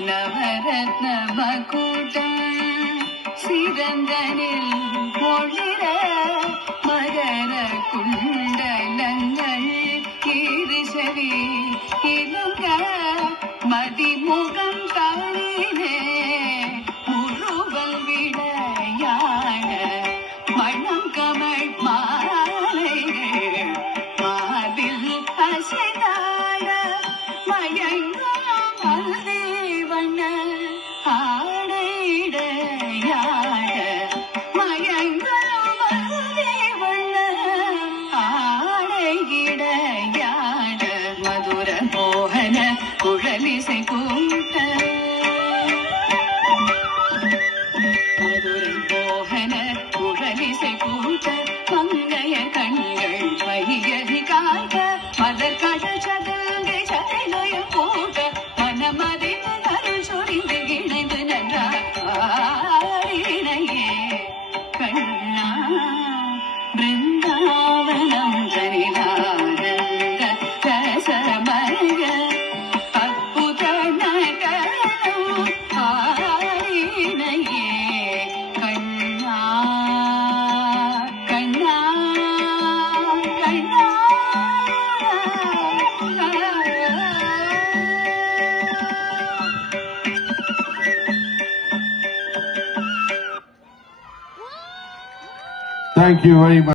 நவரத்ன மகுடம் சிறந்தனில் பொழிர மகர குண்டலங்கள் இருசவி இலங்க மதிமுகம் தானே முருவல் விடையாட மணம் கமல் மாலைகள் மாதில் அசைதாட மயங்கும் மல்தேவண்ண ஆடைடையாட மயங்கும் மல்தேவண்ண ஆடைடையாட மதுர மோகன குழலிசை கூட்ட மதுர மோகன குழலிசை கூட்ட மங்கைய கண்கள் மையதி காட்ட மலர் கடல் சதங்கை சதைலயம் கூட்ட மனமறிந்து கருள் சொரிந்து இணைந்து நன்றாயினையே கண்ணா பிருந்தாவனம் தனிலானந்த ரசமய அற்புத நகரம் ஆயினையே கண்ணா கண்ணா கண்ணா. Thank you very much.